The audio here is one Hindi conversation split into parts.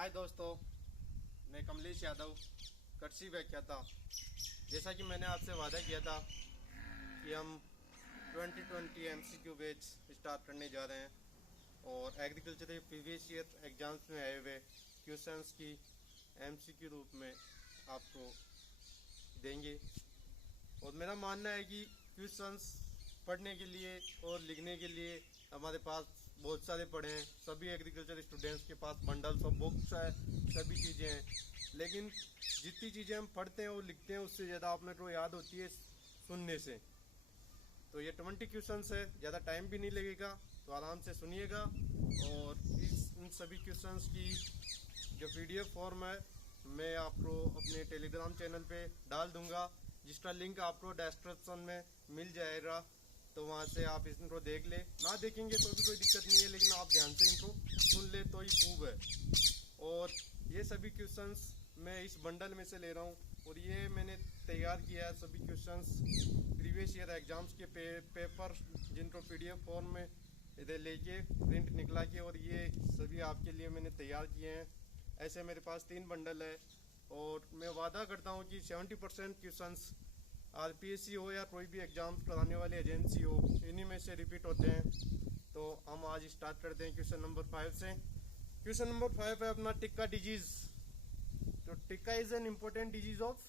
हाय दोस्तों, मैं कमलेश यादव कृषि व्याख्याता। जैसा कि मैंने आपसे वादा किया था कि हम 2020 MCQ बैच स्टार्ट करने जा रहे हैं और एग्रीकल्चर प्रीवियस ईयर एग्जाम्स में आए हुए क्वेश्चंस की MCQ रूप में आपको देंगे। और मेरा मानना है कि क्वेश्चंस पढ़ने के लिए और लिखने के लिए हमारे पास बहुत सारे पढ़े हैं। सभी एग्रीकल्चर स्टूडेंट्स के पास बंडल्स और बुक्स है, सभी चीज़ें हैं, लेकिन जितनी चीज़ें हम पढ़ते हैं और लिखते हैं उससे ज़्यादा अपने को याद होती है सुनने से। तो ये 20 क्वेश्चंस है, ज़्यादा टाइम भी नहीं लगेगा, तो आराम से सुनिएगा। और इन सभी क्वेश्चंस की जो PDF फॉर्म है मैं आपको अपने टेलीग्राम चैनल पे डाल दूंगा, जिसका लिंक आपको डिस्क्रिप्शन में मिल जाएगा। तो वहाँ से आप इनको देख ले, ना देखेंगे तो भी कोई दिक्कत नहीं है, लेकिन आप ध्यान से इनको सुन ले तो ही खूब है। और ये सभी क्वेश्चंस मैं इस बंडल में से ले रहा हूँ और ये मैंने तैयार किया है सभी क्वेश्चंस प्रीवियस ईयर एग्जाम्स के पेपर, जिनको PDF फॉर्म में इधर लेके प्रिंट निकला के, और ये सभी आपके लिए मैंने तैयार किए हैं। ऐसे मेरे पास 3 बंडल है और मैं वादा करता हूँ कि 70% क्वेश्चंस RPSC हो या कोई भी एग्जाम कराने वाली एजेंसी हो, इन्हीं में से रिपीट होते हैं। तो हम आज स्टार्ट करते हैं क्वेश्चन नंबर 5 से। क्वेश्चन नंबर 5 है अपना टिक्का डिजीज। तो tikka is an important disease of,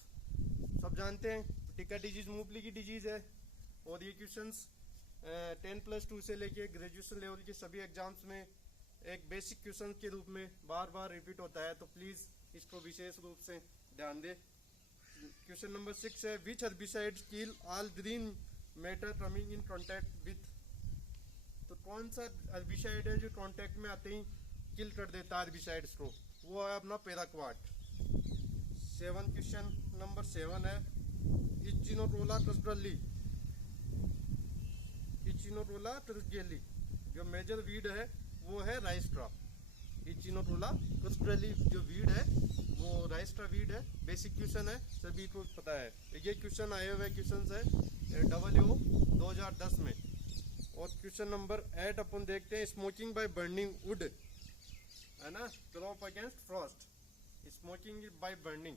सब जानते हैं टिक्का डिजीज मूंगफली की डिजीज है। और ये क्वेश्चंस 10+2 से लेके ग्रेजुएशन लेवल के सभी एग्जाम्स में एक बेसिक क्वेश्चन के रूप में बार बार रिपीट होता है, तो प्लीज इसको विशेष रूप से ध्यान दे। क्वेश्चन नंबर 6 है which herbicide kill all green matter coming in contact with. तो कौन सा हर्बिसाइड है जो कांटेक्ट में आते ही किल कर देता है हर्बिसाइड्स को, वो है अपना पैराक्वाट। क्वेश्चन नंबर 7 है इचिनोटोला टस्करली। इचिनोटोला टस्करली जो मेजर वीड है वो है राइस क्रॉप। इचिनोटोला टस्करली जो वीड है वो राइस का वीड है। बेसिक क्वेश्चन है, सभी को पता है। ये क्वेश्चन आए हुए क्वेश्चन है WO 2010 में। और क्वेश्चन नंबर 8 अपन देखते हैं स्मोकिंग बाय बर्निंग वुड, है ना, crop against Frost. Smoking by burning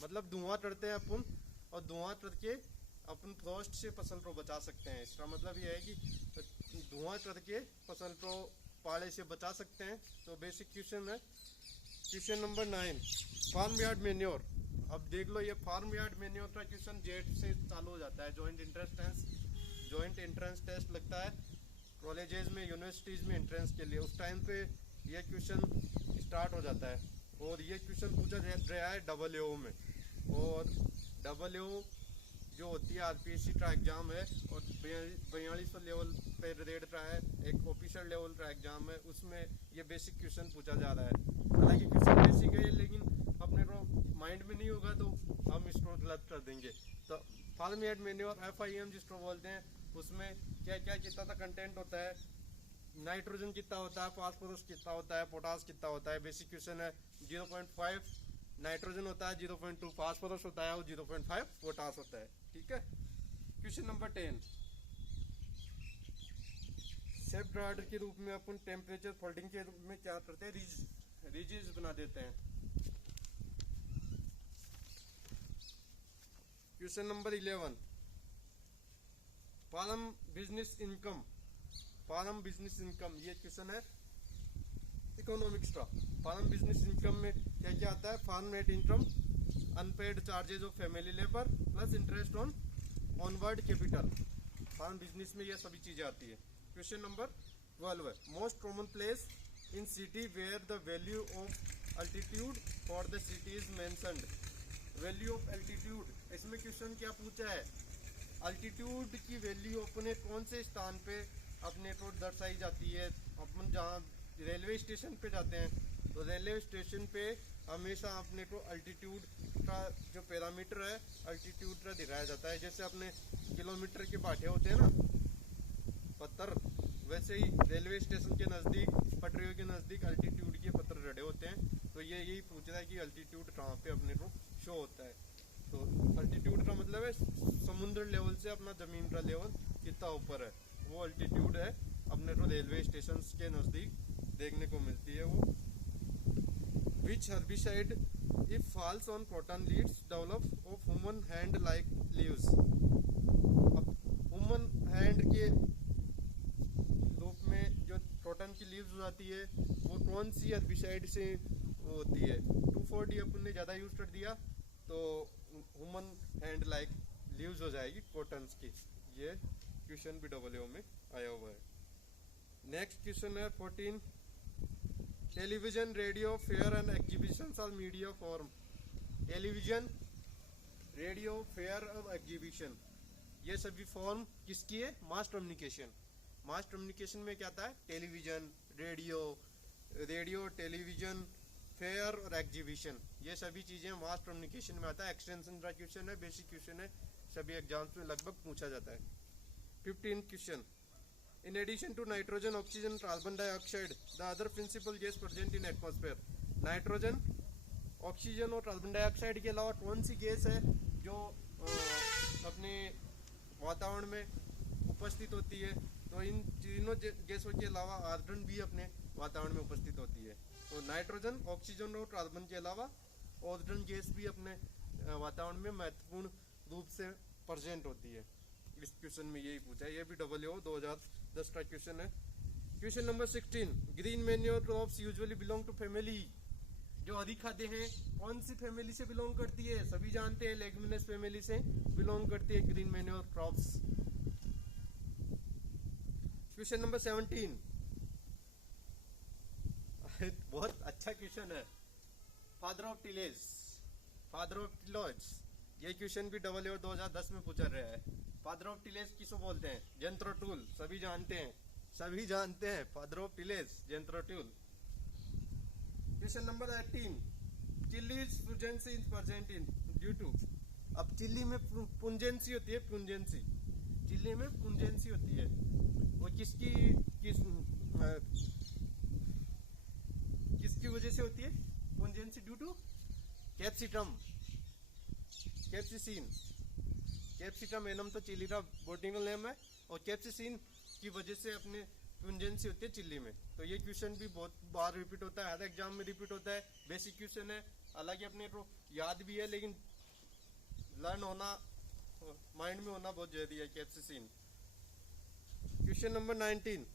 मतलब धुआं करते हैं अपन, और धुआं करके अपन फ्रॉस्ट से फसल को बचा सकते हैं। इसका मतलब ये है कि धुआं करके फसल को पाले से बचा सकते हैं। तो बेसिक क्वेश्चन है। Question number 9 farm yard manure. अब देख लो, ये फार्म यार्ड मेन्योर का क्वेश्चन जेट से चालू हो जाता है। जॉइंट एंट्रेंस टेस्ट लगता है कॉलेजेस में, यूनिवर्सिटीज में एंट्रेंस के लिए, उस टाइम पे ये क्वेश्चन स्टार्ट हो जाता है। और ये क्वेश्चन पूछा गया है WO में। और WO जो होती है RPSC का एग्जाम है और 4200 लेवल पे रेड का है, एक ऑफिशियल लेवल का एग्जाम है, उसमें ये बेसिक क्वेश्चन पूछा जा रहा है। हालांकि क्वेश्चन बेसिक है, लेकिन अपने को माइंड में नहीं होगा तो हम इसको गलत कर देंगे। तो फार्म यार्ड मेन्योर FIM जिसको बोलते हैं, उसमें क्या क्या कितना सा कंटेंट होता है, नाइट्रोजन कितना होता है, फास्फोरस कितना होता है, पोटास कितना होता है। बेसिक क्वेश्चन है। 0.5 नाइट्रोजन होता है, 0.2 फास्फोरस होता है और 0.5 पोटास होता है। ठीक है। क्वेश्चन नंबर 10 सेफ गार्ड के रूप में अपन टेम्परेचर फोल्डिंग के रूप में क्या करते हैं, रिजिज बना देते हैं। Question number 11 farm business income. Farm business income ये क्वेश्चन है इकोनॉमिक्स का। फार्म बिजनेस इनकम में क्या क्या आता है, farm net income, unpaid charges of family labour plus interest on onward capital. Farm business में ये सभी चीजें आती है। क्वेश्चन नंबर 12 है most common place in city where the value of altitude for the city is mentioned. Value of altitude, इसमें क्वेश्चन क्या पूछा है, अल्टीट्यूड की वैल्यू अपने कौन से स्थान पे अपने को दर्शाई जाती है। अपन जहाँ रेलवे स्टेशन पे जाते हैं तो रेलवे स्टेशन पे हमेशा अपने को अल्टीट्यूड का जो पैरामीटर है अल्टीट्यूड का दिखाया जाता है। जैसे अपने किलोमीटर के बाटे होते हैं ना पत्थर, वैसे ही रेलवे स्टेशन के नज़दीक, पटरियों के नज़दीक अल्टीट्यूड के पत्थर रखे होते हैं। तो ये यही पूछ रहा है कि अल्टीट्यूड कहाँ पे अपने को शो होता है। तो अल्टीट्यूड का मतलब है समुद्र लेवल से अपना जमीन का लेवल कितना ऊपर है, वो अल्टीट्यूड है। अपने को रेलवे स्टेशन के नज़दीक देखने को मिलती है वो। which herbicide if falls on cotton leaves develop of human hand like leaves। अब human hand के रूप में जो कॉटन की लीव्स हो जाती है वो कौन सी हर्बिसाइड से होती है। 2,4-D अपन ने ज़्यादा यूज कर दिया तो ह्यूमन हैंड लाइक लीव्स हो जाएगी कॉटन की। ये क्वेश्चन भी डब्ल्यू में आया हुआ है। नेक्स्ट क्वेश्चन है 14। Television, radio, fair and exhibitions are media form. Television, radio, fair और एग्जीबिशन ये सभी फॉर्म किसकी है? Mass communication. मास कम्युनिकेशन में क्या आता है? टेलीविजन, रेडियो, टेलीविजन, फेयर और एग्जीबिशन ये सभी चीजें मास कम्युनिकेशन में आता है। एक्सटेंशन का क्वेश्चन है, बेसिक क्वेश्चन है, सभी एग्जाम्स में लगभग पूछा जाता है। 15 question. In addition to nitrogen, oxygen, carbon dioxide the other principal gas present in atmosphere. Nitrogen, oxygen और कार्बन डाइऑक्साइड के अलावा कौन सी गैस है जो अपने वातावरण में उपस्थित होती है? तो इन तीनों गैसों के अलावा आर्गन भी अपने वातावरण में उपस्थित होती है। तो नाइट्रोजन, ऑक्सीजन और कार्बन के अलावा आर्गन गैस भी अपने वातावरण में महत्वपूर्ण रूप से प्रेजेंट होती है। इस क्वेश्चन में यही पूछा है, ये भी WO 2010 का क्वेश्चन है। Question number 16। Green manure crops usually belong to family. जो हरी खाद्य हैं कौन सी फैमिली से बिलोंग करती है? सभी जानते हैं लेग्युमिनस फैमिली से बिलोंग करती है green manure crops. Question number 17। बहुत अच्छा क्वेश्चन है। Father of tillage, father of tillage ये क्वेश्चन भी WO 2010 में पूछा गया है। फादर ऑफ टिलेज किसको बोलते हैं? जेंट्रोटूल, सभी जानते हैं, सभी जानते हैं father of tillage Jethro Tull. Question number 18। Chilli's pungency is present in due to. अब चिल्ली में पुंजेंसी होती है, पुंजेंसी चिल्ली में पुंजेंसी होती है वो किसकी वजह से होती है? Pungency due to capsicum, capsaicin. Capsicum annuum तो चिल्ली का बोटनिकल नेम है और कैप्सिसिन की वजह से अपने पुंजेंसी होती है चिल्ली में। तो ये क्वेश्चन भी बहुत बार रिपीट होता है, हर एग्जाम में रिपीट होता है। बेसिक क्वेश्चन है, हालांकि अपने को याद भी है लेकिन लर्न होना, माइंड में होना बहुत जरूरी है। कैप्सिसिन। Question number 19।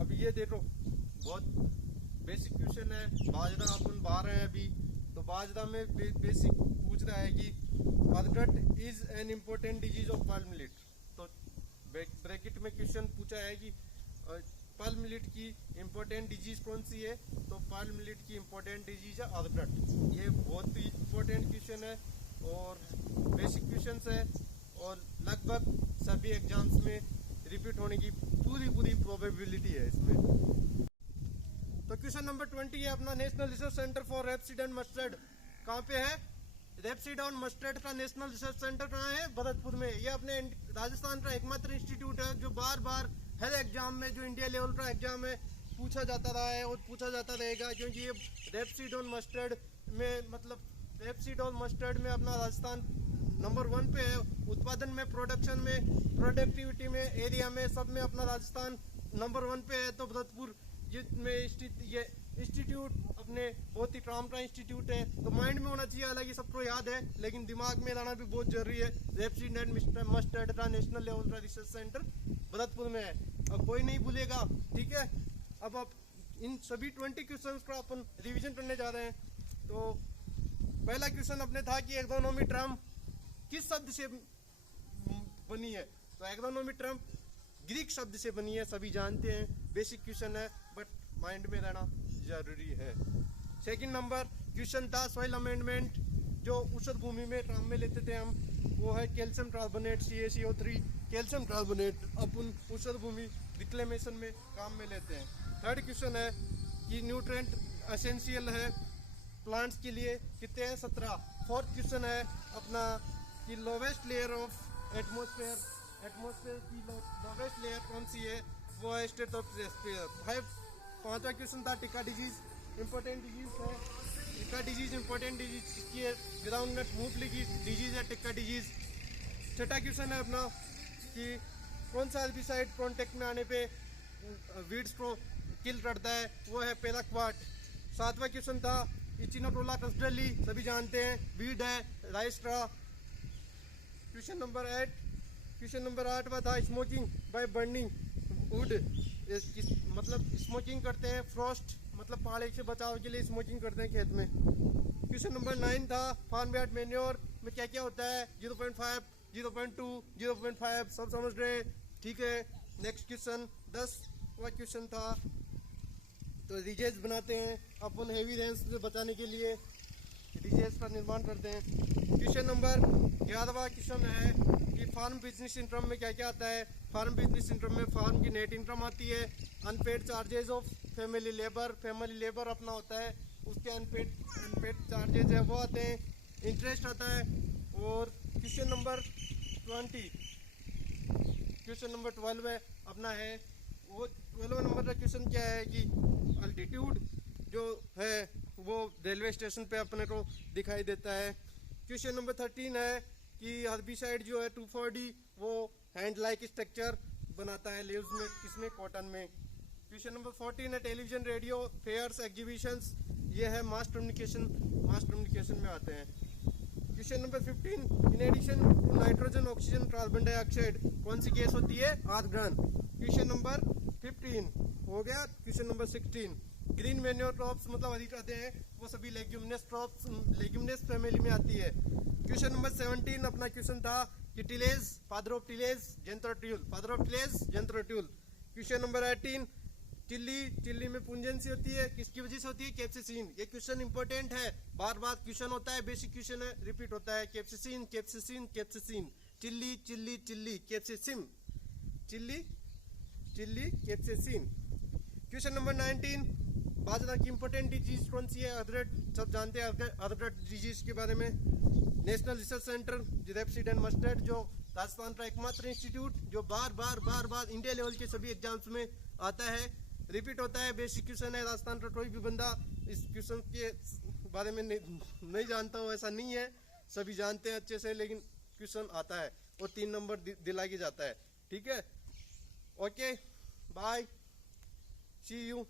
अब ये देखो बहुत बेसिक क्वेश्चन है। बाजरा अपन बा रहे हैं अभी, तो बाजरा में बेसिक पूछ रहा है कि अदरक is an important disease of pearl millet. तो ब्रैकेट में क्वेश्चन पूछा है कि पर्ल मिलेट की इम्पोर्टेंट डिजीज कौन सी है? तो पर्ल मिलेट की इम्पोर्टेंट डिजीज है अदरक। ये बहुत ही इम्पोर्टेंट क्वेश्चन है और बेसिक क्वेश्चन है और लगभग सभी एग्जाम्स में रिपीट होने की पूरी प्रोबेबिलिटी है इसमें। तो क्वेश्चन नंबर 20 है अपना, national research centre for rapeseed and mustard कहाँ पे है? रेपसीड और मस्टर्ड का नेशनल रिसर्च सेंटर कहाँ है? भरतपुर में। ये अपने राजस्थान का एकमात्र इंस्टीट्यूट है जो बार बार हर एग्जाम में, जो इंडिया लेवल का एग्जाम है, पूछा जाता रहा है और पूछा जाता रहेगा, क्योंकि ये रेपसीड और मस्टर्ड में, मतलब रेपसीड और मस्टर्ड में अपना राजस्थान नंबर 1 पे है। उत्पादन में, प्रोडक्शन में, प्रोडक्टिविटी में, एरिया में, सब में अपना राजस्थान नंबर 1 पे है। तो भरतपुर में ये इंस्टीट्यूट अपने बहुत ही काम का इंस्टीट्यूट है। तो माइंड में होना चाहिए, हालांकि सबको याद है लेकिन दिमाग में लाना भी बहुत जरूरी है। रेपसीड एंड मस्टर्ड का नेशनल लेवल का रिसर्च सेंटर भरतपुर में है। अब कोई नहीं भूलेगा, ठीक है। अब आप इन सभी 20 क्वेश्चंस का अपन रिवीजन करने जा रहे हैं। तो पहला क्वेश्चन अपने था कि एग्रोनॉमी टर्म किस शब्द से बनी है? तो एग्रोनॉमी टर्म ग्रीक शब्द से बनी है, सभी जानते हैं। बेसिक क्वेश्चन है बट माइंड में रहना जरूरी है। सेकंड नंबर क्वेश्चन था सॉइल अमेंडमेंट, जो ऊसर भूमि में काम में लेते थे हम, वो है calcium carbonate CaCO3। Calcium carbonate अपन ऊसर भूमि रिक्लेमेशन में काम में लेते हैं। थर्ड क्वेश्चन है कि न्यूट्रिएंट एसेंशियल है प्लांट्स के लिए, कितने हैं? 17। फोर्थ क्वेश्चन है अपना कि लोवेस्ट लेयर ऑफ एटमॉस्फेयर की लोवेस्ट लेयर कौन सी है? वो है स्ट्रेटोस्फेयर। पांचवा क्वेश्चन था टिक्का डिजीज इंपॉर्टेंट डिजीज है। टिक्का डिजीज इंपॉर्टेंट डिजीज की है, ग्राउंड नट मूंगफली की डिजीज है टिक्का डिजीज। छठा क्वेश्चन है अपना कि कौन सा हेर्बिसाइड कांटेक्ट में आने पे वीड्स को किल करता है? वो है पैराक्वाट। 7वां क्वेश्चन था इचिनोक्रोला कस्टरली, सभी जानते हैं वीड है, राइस्ट्रा। क्वेश्चन नंबर 8वां था स्मोकिंग बाय बर्निंग वुड, मतलब स्मोकिंग करते हैं, फ्रॉस्ट मतलब पहाड़ी से बचाव के लिए स्मोकिंग करते हैं खेत में। क्वेश्चन नंबर 9 था फार्म यार्ड मैन्योर में क्या क्या होता है, 0.5, 0.2, 0.5, सब समझ रहे, ठीक है। नेक्स्ट क्वेश्चन 10वां क्वेश्चन था तो रिजेस बनाते हैं अपन हेवी रेंस से बचाने के लिए, रिजेस का निर्माण करते हैं। क्वेश्चन नंबर 11वां क्वेश्चन है कि फार्म बिजनेस इनकम में क्या क्या आता है। फार्म बिजनेस इनकम में फार्म की नेट इनकम आती है, unpaid charges of family labour अपना होता है, उसके अनपेड चार्जेज है वो आते हैं, इंटरेस्ट आता है। और क्वेश्चन नंबर 12 है अपना है वो 12 नंबर का क्वेश्चन क्या है कि अल्टीट्यूड जो है वो रेलवे स्टेशन पे अपने को दिखाई देता है। क्वेश्चन नंबर 13 है कि हर्बिसाइड जो है 2,4-D वो हैंड लाइक स्ट्रक्चर बनाता है लीव्स में, किसमें, कॉटन में। क्वेश्चन नंबर 14 है टेलीविजन, रेडियो, फेयर्स, एग्जीबिशंस, ये है मास कम्युनिकेशन में आते हैं। Question number 15 in addition to nitrogen oxygen carbon dioxide कौन सी गैस होती है, आर्गन। क्वेश्चन नंबर 15 हो गया। Question number 16 green manure crops मतलब अधिक आते हैं वो सभी लेग्यूमिनस क्रॉप्स लेग्यूमिनस फैमिली में आती है। क्वेश्चन नंबर 17 अपना क्वेश्चन था कि tillage, father of tillage Jethro Tull. Question number 18 chilli में पुंजेंसी होती है, किसकी वजह से होती है, कैप्सिसिन। ये क्वेश्चन इंपॉर्टेंट है, बार बार क्वेश्चन होता है, बेसिक क्वेश्चन है, रिपीट होता है, capsaicin chilli capsaicin capsaicin. Question number 19 बाजरा की इंपॉर्टेंट डिजीज कौन सी है, अदरक, सब जानते हैं अदरक डिजीज के बारे में। National research centre rapeseed and mustard जो राजस्थान का एकमात्र इंस्टीट्यूट जो बार बार इंडिया लेवल के सभी एग्जाम्स में आता है, रिपीट होता है, बेसिक क्वेश्चन है। राजस्थान का कोई भी बंदा इस क्वेश्चन के बारे में नहीं जानता हो ऐसा नहीं है, सभी जानते हैं अच्छे से, लेकिन क्वेश्चन आता है और 3 नंबर दिला के जाता है, ठीक है। Okay bye, see you.